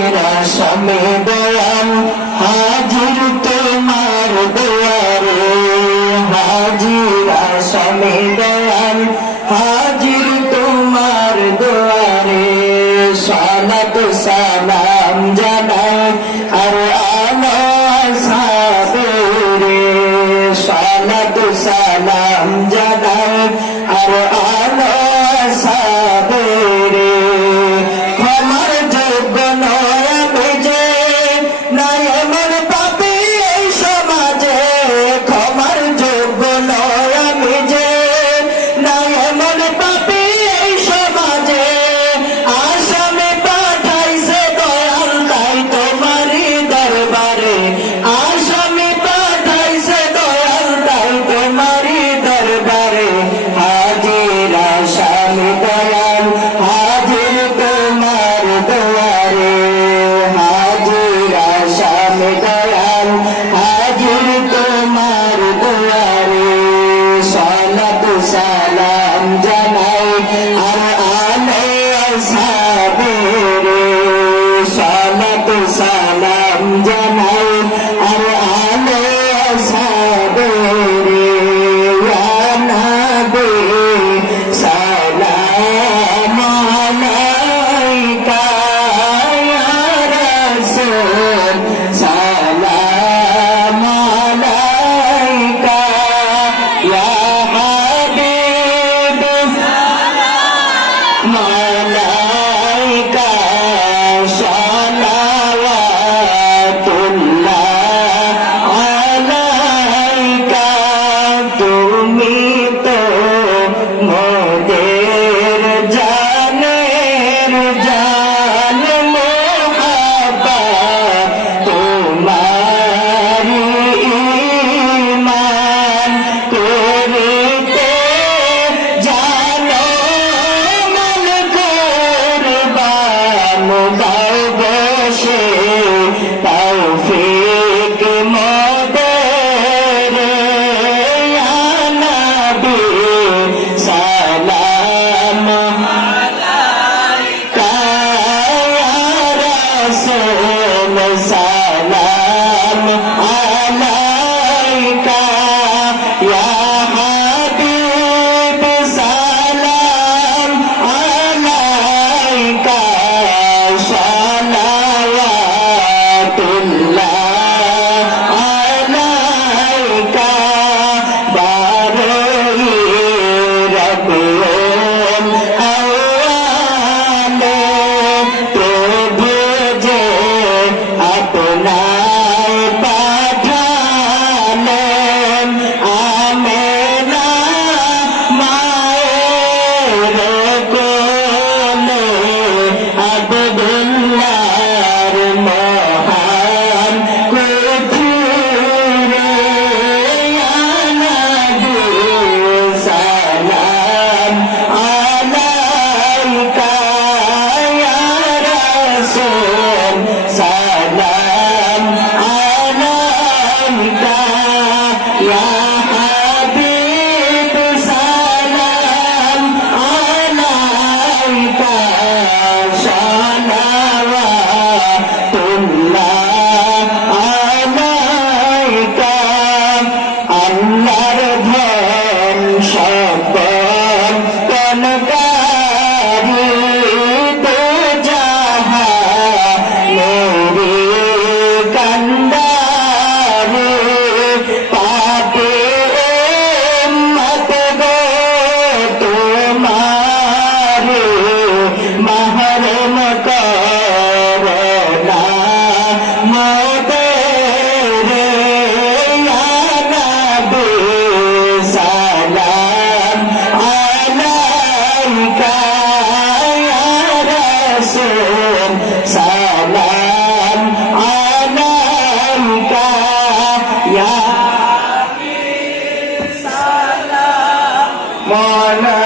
মেরা স্বামী বয়ান হাজির তোমার দয়ারে হাজিরা স্বামী বয়ান হাজির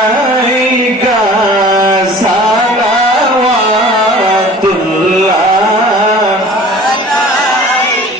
I